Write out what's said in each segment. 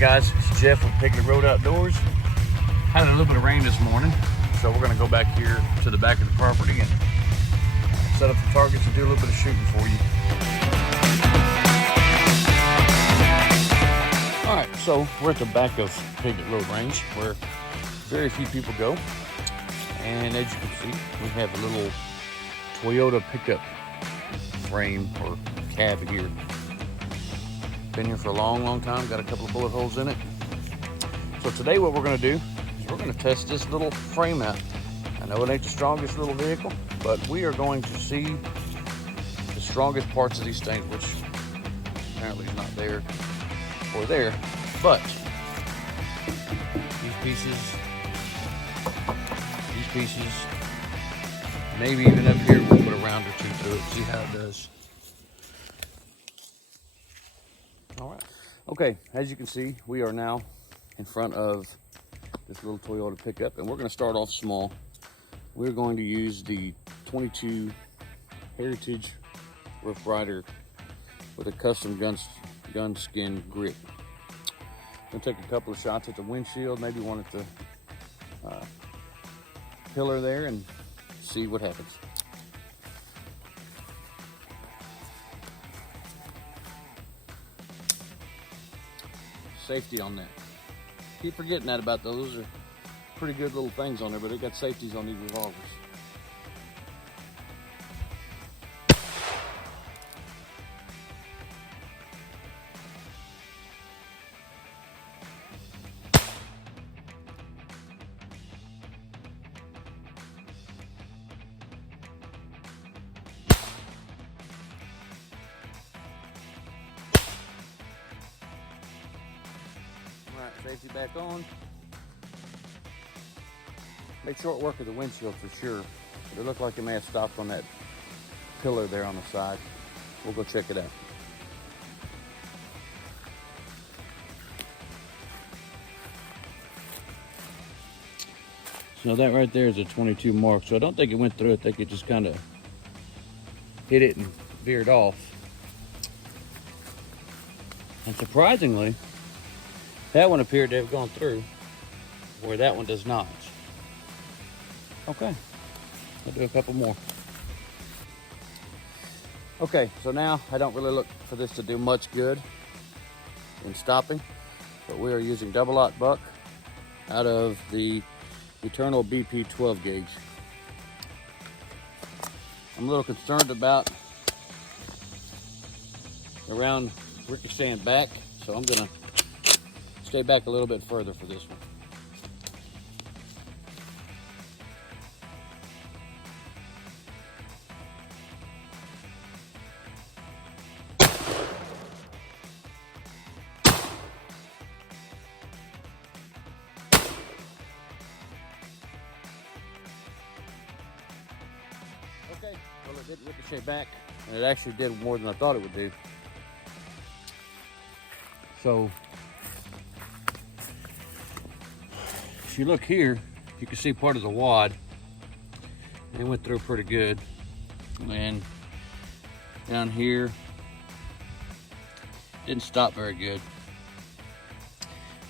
guys, it's Jeff with Piglet Road Outdoors. Had a little bit of rain this morning, so we're gonna go back here to the back of the property and set up some targets and do a little bit of shooting for you. All right, so we're at the back of Piglet Road Range where very few people go. And as you can see, we have a little Toyota pickup frame or cab here. Been here for a long time, got a couple of bullet holes in it. So today what we're gonna do is we're gonna test this little frame out. I know it ain't the strongest little vehicle, but we are going to see the strongest parts of these things, which apparently is not there or there, but these pieces, maybe even up here, we'll put a round or two through it, see how it does. All right. Okay, as you can see, we are now in front of this little Toyota pickup, and we're going to start off small. We're going to use the 22 Heritage Rough Rider with a custom gun skin grip. I'm going to take a couple of shots at the windshield, maybe one at the pillar there, and see what happens. Safety on that. Keep forgetting that about those. Those are pretty good little things on there, but they got safeties on these revolvers. Alright, safety back on. Made short work of the windshield for sure. But it looked like it may have stopped on that pillar there on the side. We'll go check it out. So that right there is a 22 mark. So I don't think it went through. I think it just kind of hit it and veered off. And surprisingly, that one appeared to have gone through, where that one does not. Okay, I'll do a couple more. Okay, so now I don't really look for this to do much good in stopping, but we are using double-aught buck out of the Eternal BP 12 gauge. I'm a little concerned about the round ricocheting back, so I'm gonna stay back a little bit further for this one. Okay, well it didn't ricochet back, and it actually did more than I thought it would do. So, if you look here, you can see part of the wad. It went through pretty good. And down here, didn't stop very good.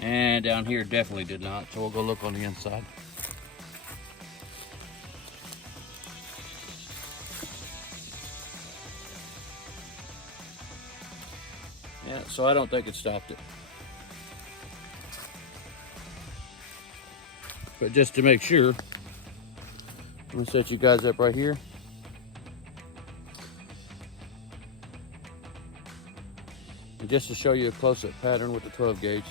And down here definitely did not. So we'll go look on the inside. Yeah, so I don't think it stopped it. But just to make sure, I'm gonna set you guys up right here. And just to show you a close-up pattern with the 12 gauge.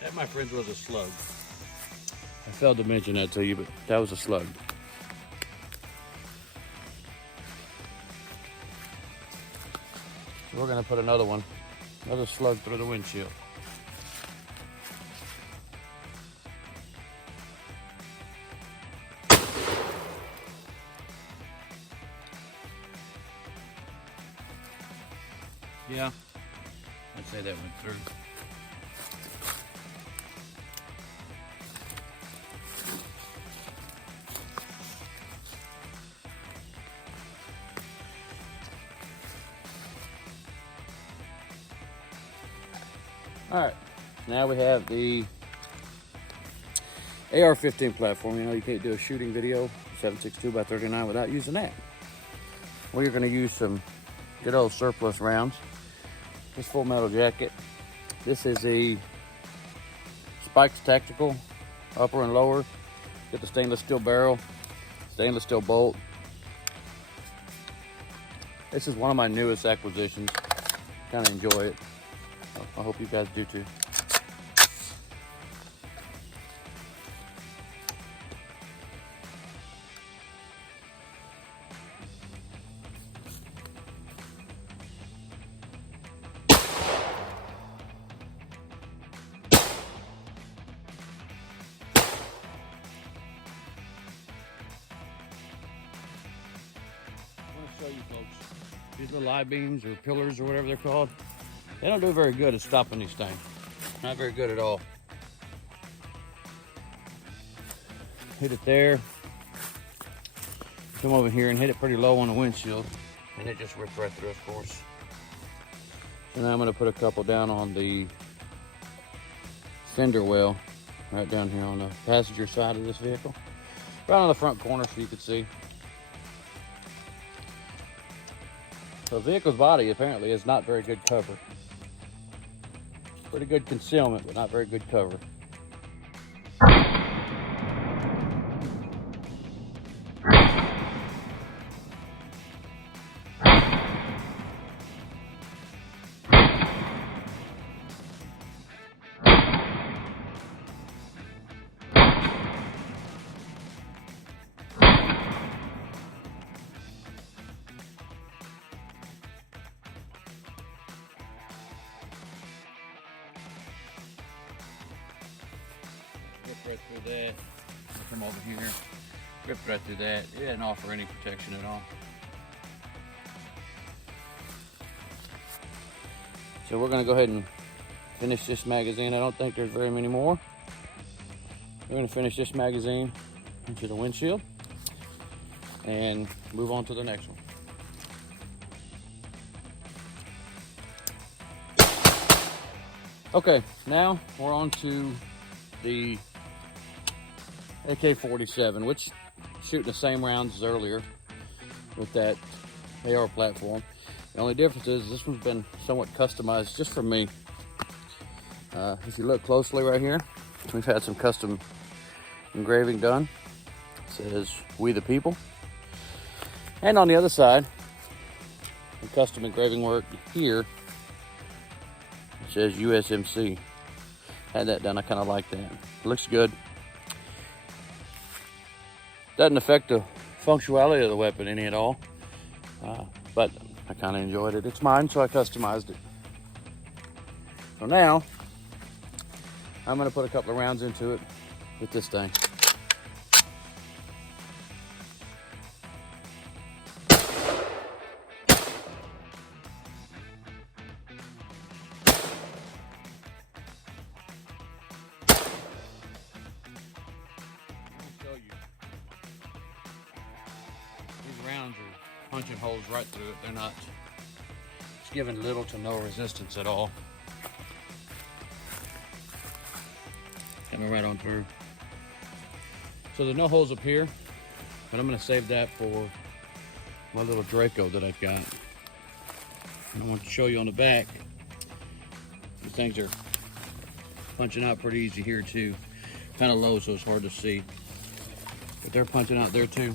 That, my friends, was a slug. I failed to mention that to you, but that was a slug. So we're gonna put another slug through the windshield. Yeah, I'd say that went through. All right, now we have the AR-15 platform. You know, you can't do a shooting video 7.62 by 39 without using that. We're going to use some good old surplus rounds. This full metal jacket. This is a Spikes Tactical, upper and lower. Get the stainless steel barrel, stainless steel bolt. This is one of my newest acquisitions. Kind of enjoy it. I hope you guys do too. Show you folks, these little I-beams or pillars or whatever they're called, they don't do very good at stopping these things. Not very good at all. Hit it there. Come over here and hit it pretty low on the windshield, and it just ripped right through, of course. So now I'm going to put a couple down on the fender well, right down here on the passenger side of this vehicle, right on the front corner so you can see. The vehicle's body apparently is not very good cover. Pretty good concealment, but not very good cover. Ripped right through that. Come over here. Ripped right through that. It didn't offer any protection at all. So we're going to go ahead and finish this magazine. I don't think there's very many more. We're going to finish this magazine into the windshield and move on to the next one. Okay, now we're on to the AK-47, which shooting the same rounds as earlier with that AR platform. The only difference is this one's been somewhat customized just for me. If you look closely right here, we've had some custom engraving done. It says "We the People," and on the other side, the custom engraving work here. It says USMC. Had that done. I kind of like that. It looks good. Doesn't affect the functionality of the weapon any at all, but I kind of enjoyed it. It's mine, so I customized it. So now I'm going to put a couple of rounds into it with this thing. Rounds are punching holes right through it. They're not, it's giving little to no resistance at all. Coming right on through. So there's no holes up here, but I'm going to save that for my little Draco that I've got. And I want to show you on the back. These things are punching out pretty easy here too. Kind of low, so it's hard to see. But they're punching out there too.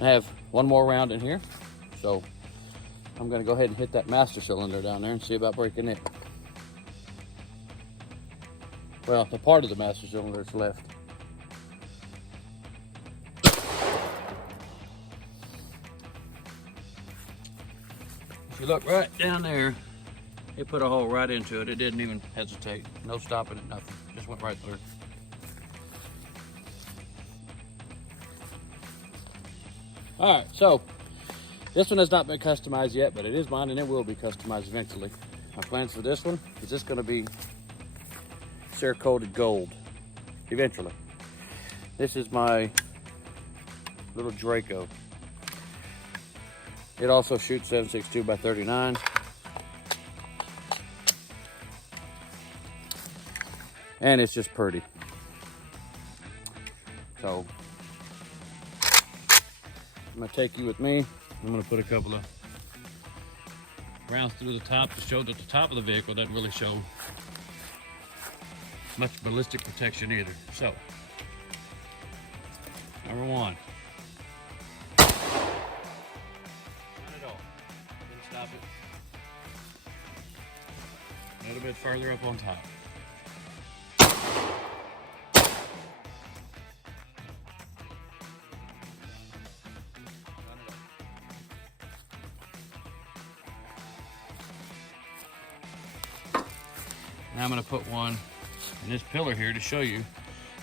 I have one more round in here, so I'm going to go ahead and hit that master cylinder down there and see about breaking it. Well, the part of the master cylinder is left. If you look right down there, it put a hole right into it. It didn't even hesitate. No stopping it, nothing. Just went right through. All right, so This one has not been customized yet, but it is mine and it will be customized eventually. My plans for this one is just going to be Cerakoted gold eventually. This is my little Draco. It also shoots 7.62 by 39. And it's just pretty. So I'm gonna take you with me. I'm gonna put a couple of rounds through the top to show that the top of the vehicle doesn't really show much ballistic protection either. So, number one. Not at all. Didn't stop it. A little bit further up on top. Now I'm going to put one in this pillar here to show you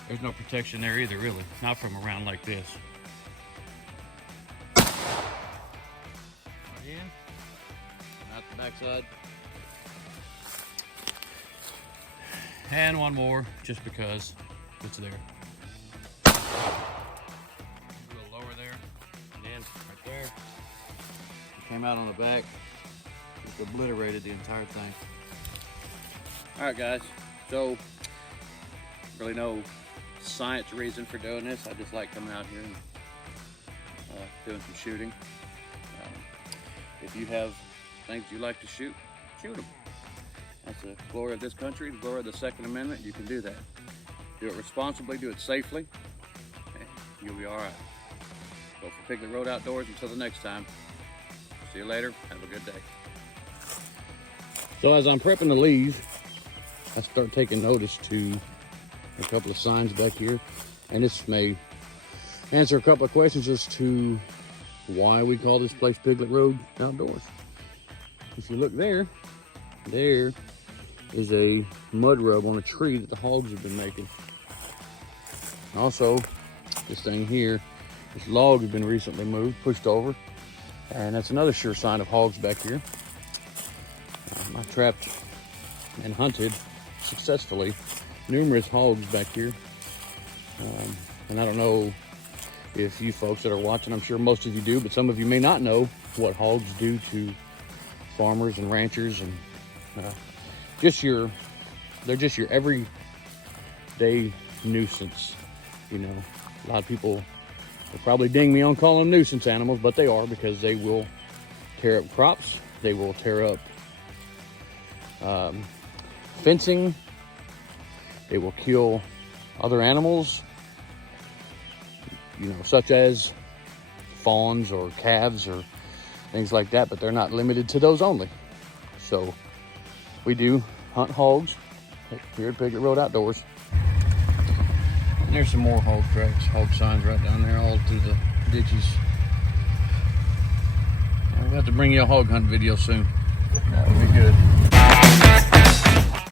there's no protection there either, really. Not from around like this. Again, out the backside. And one more, just because it's there. A little lower there, and then right there. It came out on the back, just obliterated the entire thing. All right, guys, so really no science reason for doing this. I just like coming out here and doing some shooting. If you have things you like to shoot, shoot them. That's the glory of this country, the glory of the Second Amendment. You can do that. Do it responsibly, do it safely, and you'll be all right. So for Piglet Road Outdoors, until the next time, see you later. Have a good day. So as I'm prepping to leave, I start taking notice to a couple of signs back here, and this may answer a couple of questions as to why we call this place Piglet Road Outdoors. If you look there, there is a mud rub on a tree that the hogs have been making. Also, this thing here, this log has been recently moved, pushed over, and that's another sure sign of hogs back here. I trapped and hunted successfully numerous hogs back here, and I don't know if you folks that are watching, I'm sure most of you do, but some of you may not know what hogs do to farmers and ranchers, and they're just your everyday nuisance. You know, a lot of people will probably ding me on calling them nuisance animals, but they are, because they will tear up crops, they will tear up fencing, they will kill other animals, you know, such as fawns or calves or things like that, but they're not limited to those only. So we do hunt hogs here at Piglet Road Outdoors. And there's some more hog tracks, hog signs right down there, all through the ditches. I'll have to bring you a hog hunt video soon. That would be good.